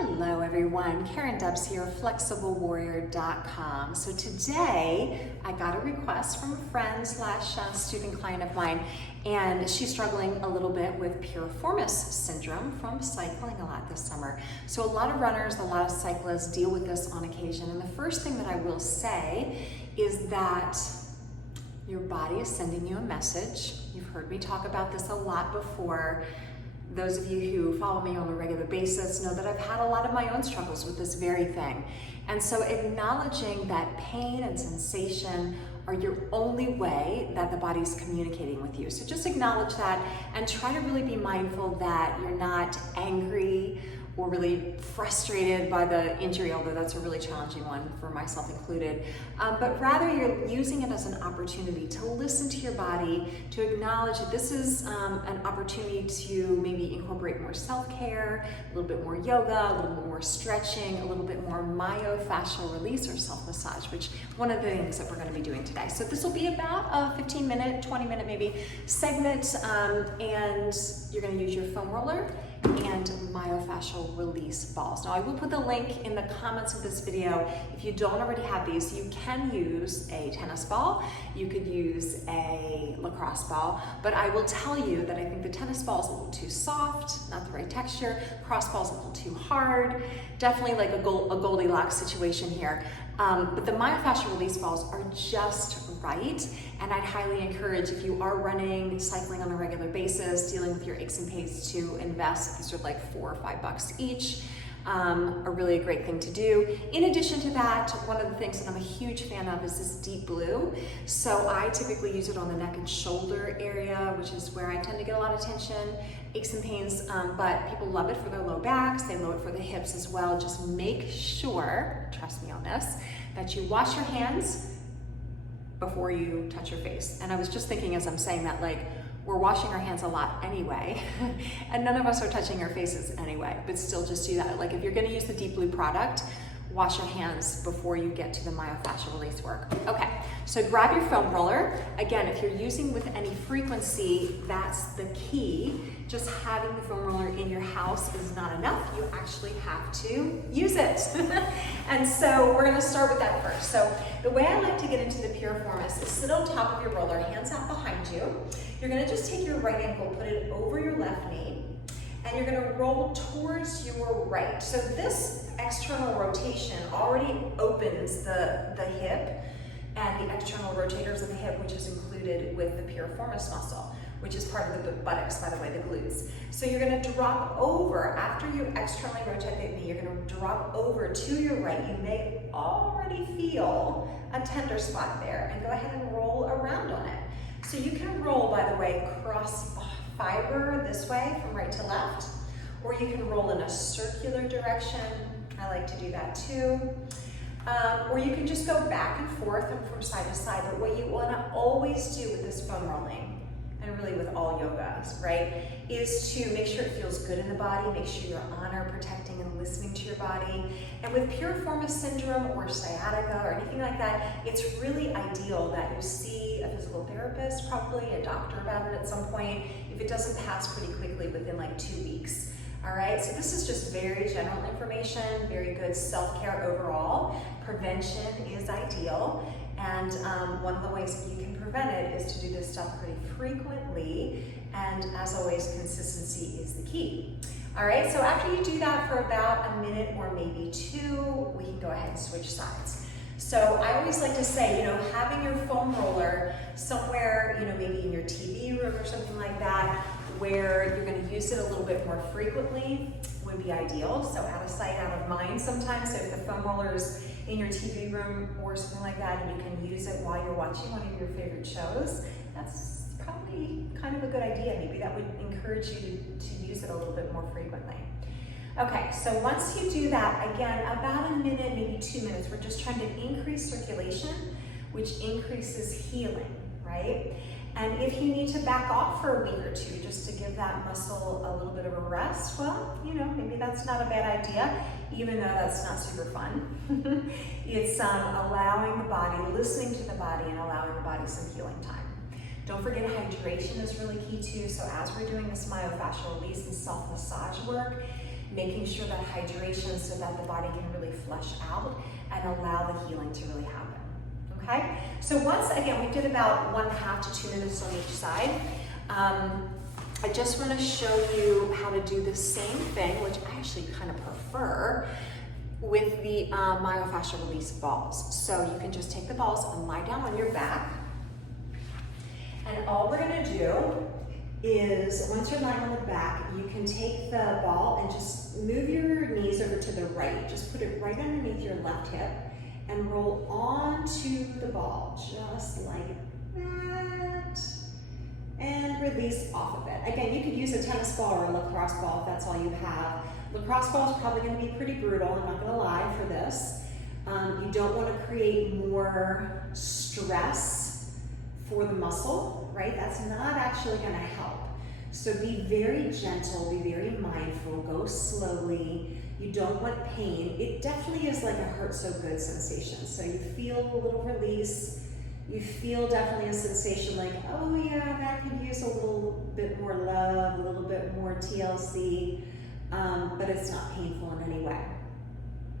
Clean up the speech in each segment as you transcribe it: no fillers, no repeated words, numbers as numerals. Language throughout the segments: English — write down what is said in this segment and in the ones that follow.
Hello everyone, Karen Debs here, flexiblewarrior.com. So today I got a request from a friend slash student client of mine, and she's struggling a little bit with Piriformis syndrome from cycling a lot this summer. So a lot of runners, a lot of cyclists deal with this on occasion. And the first thing that I will say is that your body is sending you a message. You've heard me talk about this a lot before. Those of you who follow me on a regular basis know that I've had a lot of my own struggles with this very thing. And so acknowledging that pain and sensation are your only way that the body's communicating with you. So just acknowledge that and try to really be mindful that you're not angry or really frustrated by the injury, although that's a really challenging one for myself included. But rather you're using it as an opportunity to listen to your body, to acknowledge that this is an opportunity to maybe incorporate more self-care, a little bit more yoga, a little bit more stretching, a little bit more myofascial release or self-massage, which one of the things that we're going to be doing today. So this will be about a 15-minute, 20-minute maybe segment, and you're going to use your foam roller and myofascial release balls. Now I will put the link in the comments of this video. If you don't already have these, you can use a tennis ball, you could use a lacrosse ball, but I will tell you that I think the tennis ball is a little too soft, not the right texture, cross ball is a little too hard, definitely like a Goldilocks situation here. But the myofascial release balls are just right, and I'd highly encourage, if you are running, cycling on a regular basis, dealing with your aches and pains, to invest. These are like $4 or $5 each. A really great thing to do. In addition to that, one of the things that I'm a huge fan of is this deep blue. So I typically use it on the neck and shoulder area, which is where I tend to get a lot of tension, aches and pains, but people love it for their low backs, they love it for the hips as well. Just make sure, trust me on this, that you wash your hands before you touch your face. And I was just thinking as I'm saying that, like, we're washing our hands a lot anyway, and none of us are touching our faces anyway, but still just do that. Like if you're gonna use the Deep Blue product, wash your hands before you get to the myofascial release work. Okay, so grab your foam roller. Again, if you're using with any frequency, that's the key. Just having the foam roller in your house is not enough. You actually have to use it. And so we're gonna start with that first. So the way I like to get into the Piriformis is sit on top of your roller, hands out behind you. You're gonna just take your right ankle, put it over your left knee, and you're gonna roll towards your right. So this external rotation already opens the hip and the external rotators of the hip, which is included with the Piriformis muscle, which is part of the buttocks, by the way, the glutes. So you're gonna drop over, after you externally rotate the knee, you're gonna drop over to your right. You may already feel a tender spot there, and go ahead and roll around on it. So you can roll, by the way, cross fiber this way from right to left, or you can roll in a circular direction. I like to do that too. Or you can just go back and forth and from side to side. But what you want to always do with this foam rolling, and really with all yogas, right, is to make sure it feels good in the body, make sure you're honoring, protecting, and listening to your body. And with Piriformis syndrome or sciatica or anything like that, it's really ideal that you see a physical therapist, probably a doctor about it at some point, if it doesn't pass pretty quickly within like 2 weeks. All right, so this is just very general information, very good self-care overall. Prevention is ideal, and one of the ways that you can prevent it is to do this stuff pretty frequently, and as always, consistency is the key. All right, so after you do that for about a minute or maybe 2, we can go ahead and switch sides. So I always like to say, you know, having your foam roller somewhere, you know, maybe in your TV room or something like that, where you're going to use it a little bit more frequently would be ideal. So out of sight, out of mind sometimes. So if the foam roller's in your TV room or something like that, and you can use it while you're watching one of your favorite shows, that's probably kind of a good idea. Maybe that would encourage you to use it a little bit more frequently. Okay, so once you do that, again, about a minute, maybe 2 minutes, we're just trying to increase circulation, which increases healing, right? And if you need to back off for a week or 2 just to give that muscle a little bit of a rest, well, you know, maybe that's not a bad idea, even though that's not super fun. It's allowing the body, listening to the body, and allowing the body some healing time. Don't forget hydration is really key too. So as we're doing this myofascial release and self-massage work, making sure that hydration so that the body can really flush out and allow the healing to really happen. Okay, so once again, we did about 1/2 to 2 minutes on each side. I just want to show you how to do the same thing, which I actually kind of prefer, with the myofascial release balls. So you can just take the balls and lie down on your back. And all we're going to do is, once you're lying on the back, you can take the ball and just move your knees over to the right. Just put it right underneath your left hip and roll onto the ball, just like that. And release off of it. Again, you could use a tennis ball or a lacrosse ball if that's all you have. Lacrosse ball is probably going to be pretty brutal, I'm not going to lie, for this. You don't want to create more stress for the muscle, right? That's not actually going to help. So be very gentle, be very mindful, go slowly. You don't want pain. It definitely is like a hurt so good sensation. So you feel a little release. You feel definitely a sensation like, oh yeah, that could use a little bit more love, a little bit more TLC, but it's not painful in any way,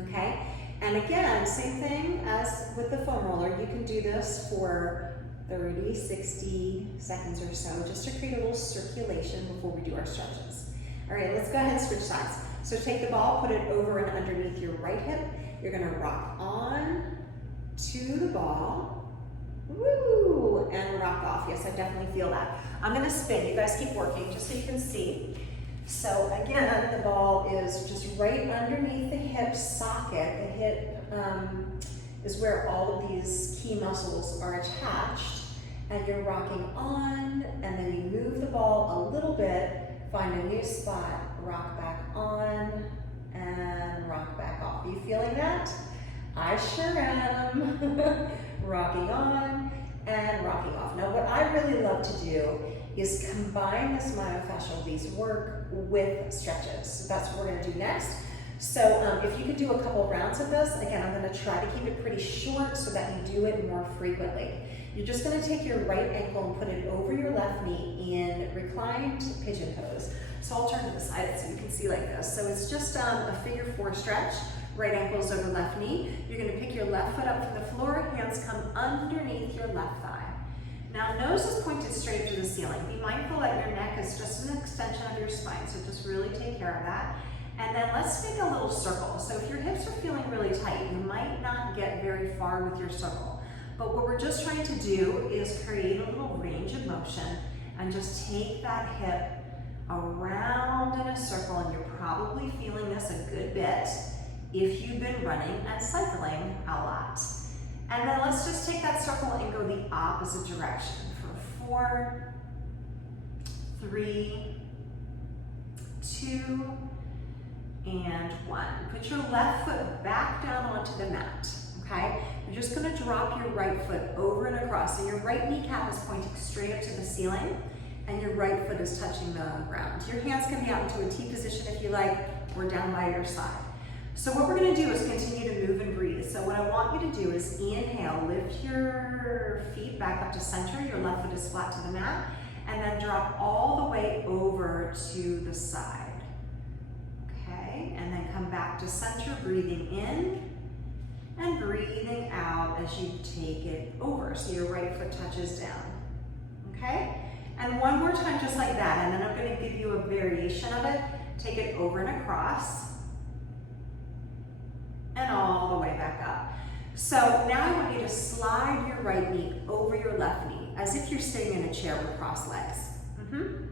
okay? And again, same thing as with the foam roller. You can do this for 30, 60 seconds or so, just to create a little circulation before we do our stretches. All right, let's go ahead and switch sides. So take the ball, put it over and underneath your right hip. You're gonna rock on to the ball. Woo, and rock off. Yes, I definitely feel that. I'm gonna spin. You guys keep working just so you can see. So again, the ball is just right underneath the hip socket. The hip is where all of these key muscles are attached. And you're rocking on, and then you move the ball a little bit, find a new spot, rock back on, and rock back off. Are you feeling that? I sure am. Rocking on and rocking off. Now what I really love to do is combine this myofascial release work with stretches. So that's what we're going to do next. So if you could do a couple rounds of this, again, I'm going to try to keep it pretty short so that you do it more frequently. You're just going to take your right ankle and put it over your left knee in reclined pigeon pose. So I'll turn to the side so you can see like this. So it's just a figure 4 stretch. Right ankle's over left knee. You're going to pick your left foot up from the floor, hands come underneath your left thigh. Now nose is pointed straight to the ceiling. Be mindful that your neck is just an extension of your spine, so just really take care of that. And then let's make a little circle. So if your hips are feeling really tight, you might not get very far with your circle. But what we're just trying to do is create a little range of motion and just take that hip around in a circle, and you're probably feeling this a good bit if you've been running and cycling a lot. And then let's just take that circle and go the opposite direction for 4, 3, 2, and 1. Put your left foot back down onto the mat, okay? You're just gonna drop your right foot over and across. So your right kneecap is pointing straight up to the ceiling, and your right foot is touching the ground. Your hands can be out into a T position if you like, or down by your side. So what we're going to do is continue to move and breathe. So what I want you to do is inhale, lift your feet back up to center, your left foot is flat to the mat, and then drop all the way over to the side. Okay, and then come back to center, breathing in and breathing out as you take it over. So your right foot touches down. Okay, and one more time just like that, and then I'm going to give you a variation of it. Take it over and across, and all the way back up. So now I want you to slide your right knee over your left knee as if you're sitting in a chair with crossed legs.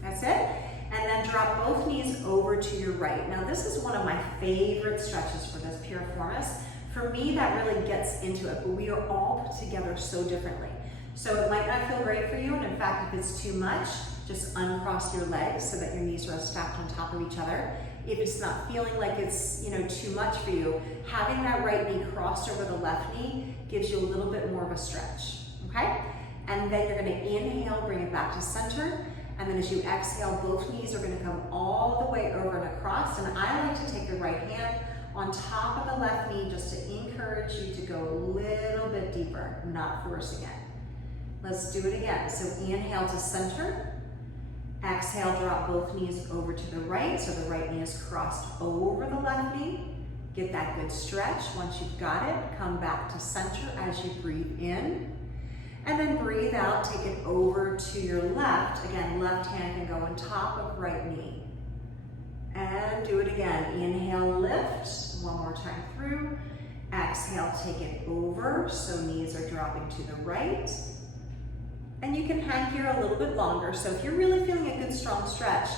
That's it. And then drop both knees over to your right. Now this is one of my favorite stretches for this Piriformis. For me, that really gets into it, but we are all put together so differently. So it might not feel great for you, and in fact, if it's too much, just uncross your legs so that your knees are stacked on top of each other. If it's not feeling like it's too much for you, having that right knee crossed over the left knee gives you a little bit more of a stretch, okay? And then you're gonna inhale, bring it back to center, and then as you exhale, both knees are gonna come all the way over and across, and I like to take the right hand on top of the left knee just to encourage you to go a little bit deeper, not force again. Let's do it again. So inhale to center, Exhale, drop both knees over to the right, so the right knee is crossed over the left knee. Get that good stretch. Once you've got it, come back to center as you breathe in. And then breathe out, take it over to your left. Again, left hand can go on top of right knee. And do it again. Inhale, lift. One more time through. Exhale, take it over, so knees are dropping to the right. And you can hang here a little bit longer. So if you're really feeling a good strong stretch,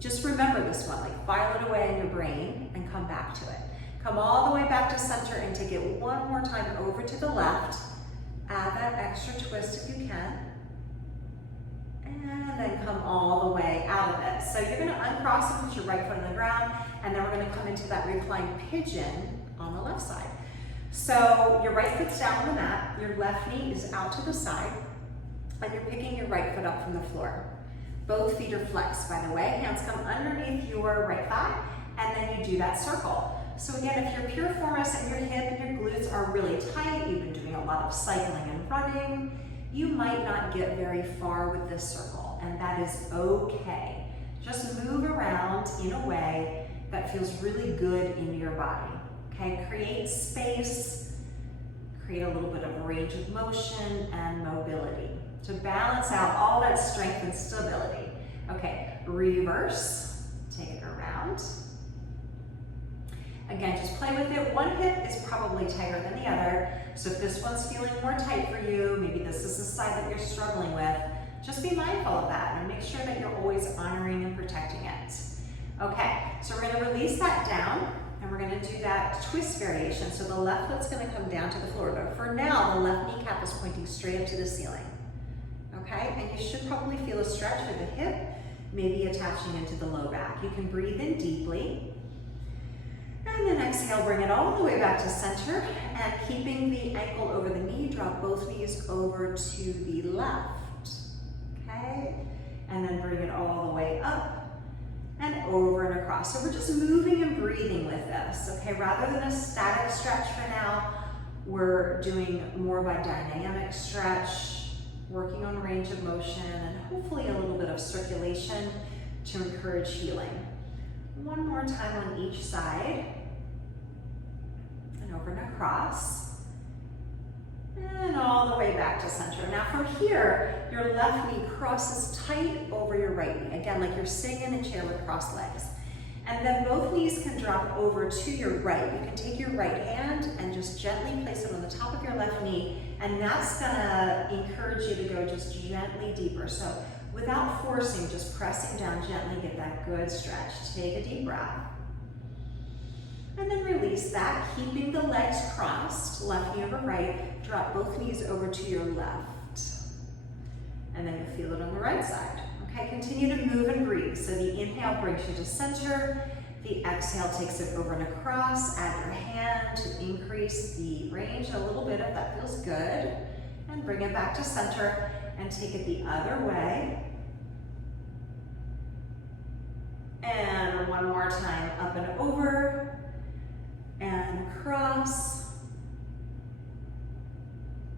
just remember this one, like file it away in your brain and come back to it. Come all the way back to center and take it one more time over to the left. Add that extra twist if you can. And then come all the way out of it. So you're gonna uncross and put your right foot on the ground, and then we're gonna come into that reclined pigeon on the left side. So your right foot's down on the mat, your left knee is out to the side, and you're picking your right foot up from the floor. Both feet are flexed, by the way. Hands come underneath your right thigh, and then you do that circle. So again, if your piriformis and your hip and your glutes are really tight, you've been doing a lot of cycling and running, you might not get very far with this circle, and that is okay. Just move around in a way that feels really good in your body, okay? Create space, create a little bit of range of motion and mobility to balance out all that strength and stability. Okay, reverse, take it around. Again, just play with it. One hip is probably tighter than the other. So if this one's feeling more tight for you, maybe this is the side that you're struggling with, just be mindful of that and make sure that you're always honoring and protecting it. Okay, so we're gonna release that down and we're gonna do that twist variation. So the left foot's gonna come down to the floor, but for now, the left kneecap is pointing straight up to the ceiling. Okay, and you should probably feel a stretch with the hip, maybe attaching into the low back. You can breathe in deeply. And then exhale, bring it all the way back to center, and keeping the ankle over the knee, drop both knees over to the left, okay? And then bring it all the way up and over and across. So we're just moving and breathing with this, okay? Rather than a static stretch for now, we're doing more of a dynamic stretch, working on range of motion, and hopefully a little bit of circulation to encourage healing. One more time on each side. And over and across. And all the way back to center. Now from here, your left knee crosses tight over your right knee. Again, like you're sitting in a chair with crossed legs. And then both knees can drop over to your right. You can take your right hand and just gently place it on the top of your left knee, and that's gonna encourage you to go just gently deeper. So without forcing, just pressing down gently, get that good stretch. Take a deep breath. And then release that, keeping the legs crossed, left knee over right, drop both knees over to your left. And then you'll feel it on the right side. Okay, continue to move and breathe. So the inhale brings you to center, the exhale takes it over and across. Add your hand to increase the range a little bit if that feels good. And bring it back to center and take it the other way. And one more time, up and over, and across,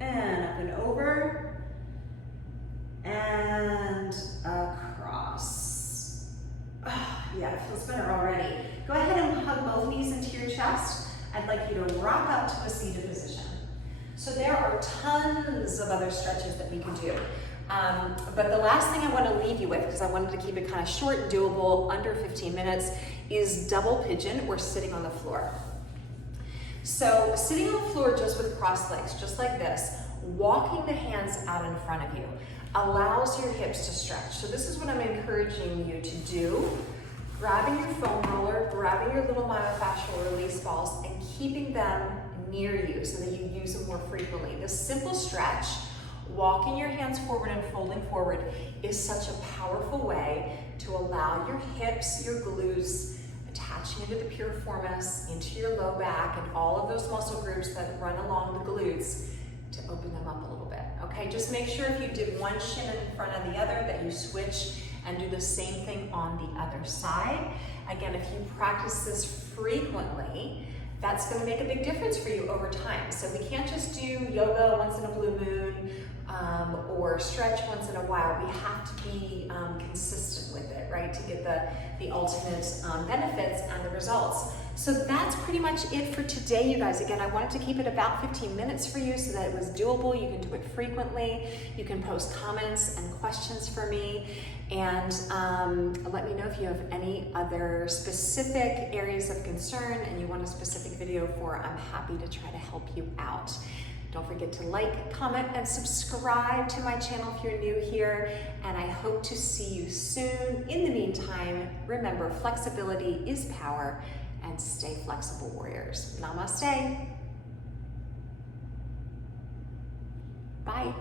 and up and over, and across. Oh, yeah, it feels better already. Go ahead and hug both knees into your chest. I'd like you to rock up to a seated position. So there are tons of other stretches that we can do. But the last thing I want to leave you with, because I wanted to keep it kind of short, doable, under 15 minutes, is double pigeon or sitting on the floor. So sitting on the floor just with crossed legs, just like this, walking the hands out in front of you allows your hips to stretch. So this is what I'm encouraging you to do. Grabbing your foam roller, grabbing your little myofascial release balls, and keeping them near you so that you use them more frequently. This simple stretch, walking your hands forward and folding forward, is such a powerful way to allow your hips, your glutes, attaching into the piriformis, into your low back, and all of those muscle groups that run along the glutes to open them up a little bit. Okay, just make sure if you did one shin in front of the other that you switch and do the same thing on the other side. Again, if you practice this frequently, that's going to make a big difference for you over time. So we can't just do yoga once in a blue moon or stretch once in a while. We have to be consistent with it, right, to get the ultimate benefits and the results. So that's pretty much it for today, you guys. Again, I wanted to keep it about 15 minutes for you so that it was doable. You can do it frequently. You can post comments and questions for me. And let me know if you have any other specific areas of concern and you want a specific video for. I'm happy to try to help you out. Don't forget to like, comment, and subscribe to my channel if you're new here. And I hope to see you soon. In the meantime, remember, flexibility is power, and stay flexible, warriors. Namaste. Bye.